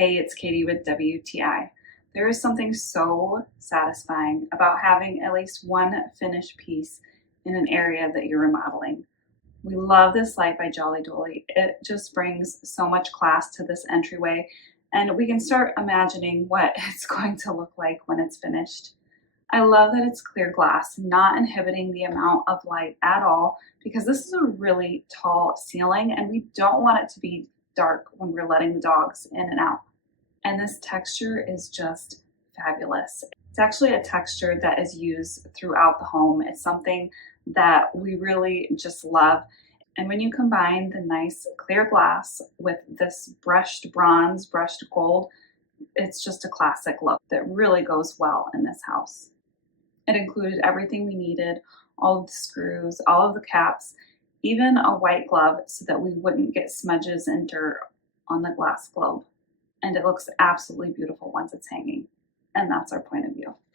Hey, it's Katie with WTI. There is something so satisfying about having at least one finished piece in an area that you're remodeling. We love this light by Jolydoly. It just brings so much class to this entryway, and we can start imagining what it's going to look like when it's finished. I love that it's clear glass, not inhibiting the amount of light at all, because this is a really tall ceiling and we don't want it to be dark when we're letting the dogs in and out. And this texture is just fabulous. It's actually a texture that is used throughout the home. It's something that we really just love. And when you combine the nice clear glass with this brushed bronze, brushed gold, it's just a classic look that really goes well in this house. It included everything we needed, all of the screws, all of the caps, even a white glove so that we wouldn't get smudges and dirt on the glass globe. And it looks absolutely beautiful once it's hanging. And that's our point of view.